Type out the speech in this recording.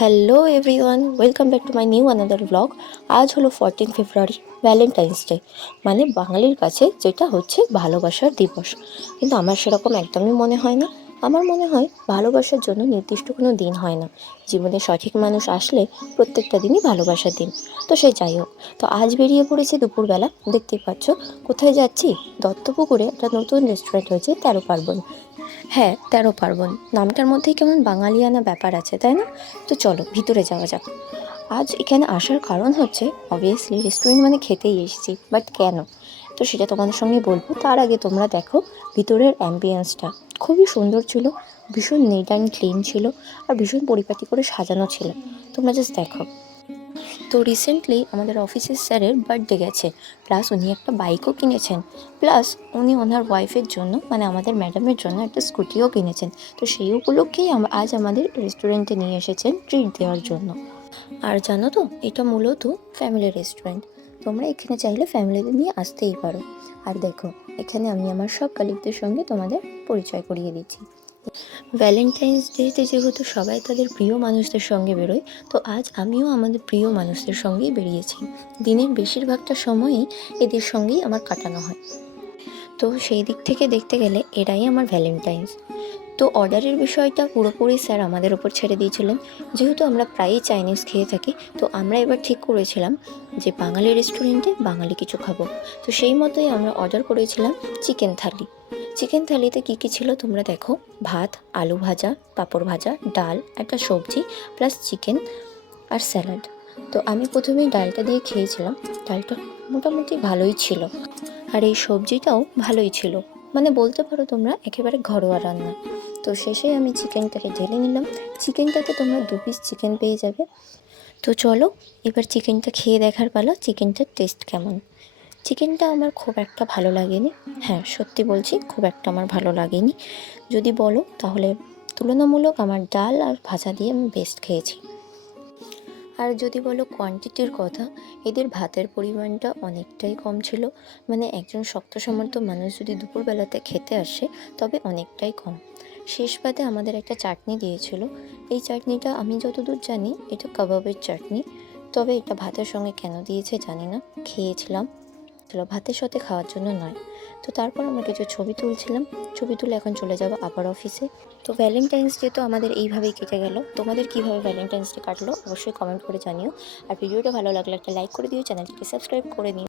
Hello everyone, welcome back to my new another blog. আজ হলো 14 ফেব্রুয়ারি, Valentine's day, মানে বাঙালির কাছে যেটা হচ্ছে ভালোবাসার দিবস। কিন্তু আমার সেরকম একদমই মনে হয় না। আমার মনে হয় ভালোবাসার জন্য নির্দিষ্ট কোনো দিন হয় না। জীবনে সঠিক মানুষ আসলে প্রত্যেকটা দিনই ভালোবাসার দিন। তো সে যাই হোক, তো আজ বেরিয়ে পড়েছি দুপুরবেলা, দেখতেই পাচ্ছ। কোথায় যাচ্ছি? দত্তপুকুরে একটা নতুন রেস্টুরেন্ট হয়েছে, 13 পার্বণ। হ্যাঁ, 13 পার্বণ নামটার মধ্যেই কেমন বাঙালিয়ানা ব্যাপার আছে, তাই না? তো চলো ভিতরে যাওয়া যাক। আজ এখানে আসার কারণ হচ্ছে, অবভিয়াসলি রেস্টুরেন্ট মানে খেতেই এসেছি, বাট কেন? তো সেটা তোমাদের সঙ্গে বলবো। তার আগে তোমরা দেখো ভিতরের অ্যাম্বিয়েন্সটা খুবই সুন্দর ছিল, ভীষণ নিট অ্যান্ড ক্লিন ছিল, আর ভীষণ পরিপাটি করে সাজানো ছিল। তোমরা জাস্ট দেখো। তো রিসেন্টলি আমাদের অফিসের স্যারের বার্থডে গেছে, প্লাস উনি একটা বাইকও কিনেছেন, প্লাস উনি ওনার ওয়াইফের জন্য মানে আমাদের ম্যাডামের জন্য একটা স্কুটিও কিনেছেন। তো সেই উপলক্ষেই আজ আমাদের রেস্টুরেন্টে নিয়ে এসেছেন ট্রিট দেওয়ার জন্য। আর জানো তো, এটা মূলত ফ্যামিলি রেস্টুরেন্ট। তোমরা এখানে চাইলে ফ্যামিলিদের নিয়ে আসতেই পারো। আর দেখো, এখানে আমি আমার সব কালিগদের সঙ্গে তোমাদের পরিচয় করিয়ে দিচ্ছি। ভ্যালেন্টাইন্স ডেতে যেহেতু সবাই তাদের প্রিয় মানুষদের সঙ্গে বেরোয়, তো আজ আমিও আমাদের প্রিয় মানুষদের সঙ্গেই বেরিয়েছি। দিনের বেশিরভাগটা সময়ই এদের সঙ্গেই আমার কাটানো হয়। তো সেই দিক থেকে দেখতে গেলে এরাই আমার ভ্যালেন্টাইন্স। তো অর্ডারের বিষয়টা পুরোপুরি স্যার আমাদের ওপর ছেড়ে দিয়েছিলেন। যেহেতু আমরা প্রায়ই চাইনিজ খেয়ে থাকি, তো আমরা এবার ঠিক করেছিলাম যে বাঙালি রেস্টুরেন্টে বাঙালি কিছু খাবো। তো সেই মতোই আমরা অর্ডার করেছিলাম চিকেন থালি। চিকেন থালিতে কী কী ছিল তোমরা দেখো: ভাত, আলু ভাজা, পাঁপড় ভাজা, ডাল, একটা সবজি, প্লাস চিকেন আর স্যালাড। তো আমি প্রথমেই ডালটা দিয়ে খেয়েছিলাম। ডালটা মোটামুটি ভালোই ছিল, আর এই সবজিটাও ভালোই ছিল, মানে বলতে পারো তোমরা একেবারে ঘরোয়া রান্না। তো শেষে আমি চিকেনটাকে ঢেলে নিলাম। চিকেনটাতে তোমরা 2 পিস চিকেন পেয়ে যাবে। তো চলো এবার চিকেনটা খেয়ে দেখার পালা, চিকেনটার টেস্ট কেমন। চিকেনটা আমার খুব একটা ভালো লাগেনি। হ্যাঁ, সত্যি বলছি, খুব একটা আমার ভালো লাগেনি। যদি বলো তাহলে তুলনামূলক আমার ডাল আর ভাজা দিয়ে আমি বেস্ট খেয়েছি। আর যদি বলো কোয়ান্টিটির কথা, এদের ভাতের পরিমাণটা অনেকটাই কম ছিল। মানে একজন শক্ত সামর্থ্য মানুষ যদি দুপুরবেলাতে খেতে আসে, তবে অনেকটাই কম। শেষ পাতে আমাদের একটা চাটনি দিয়েছিল। এই চাটনিটা আমি যতদূর জানি এটা কাবাবের চাটনি, তবে এটা ভাতের সঙ্গে কেন দিয়েছে জানি না। খেয়েছিলাম, ভাতের সাথে খাওয়ার জন্য নয়। তো তারপর আমরা কিছু ছবি তুলছিলাম। ছবি তুলে এখন চলে যাবো আবার অফিসে। তো ভ্যালেন্টাইন্স ডে তো আমাদের এইভাবেই কেটে গেল। তোমাদের কীভাবে ভ্যালেন্টাইন্স ডে কাটলো অবশ্যই কমেন্ট করে জানিও। আর ভিডিওটা ভালো লাগলে একটা লাইক করে দিও, চ্যানেলটিকে সাবস্ক্রাইব করে নিও।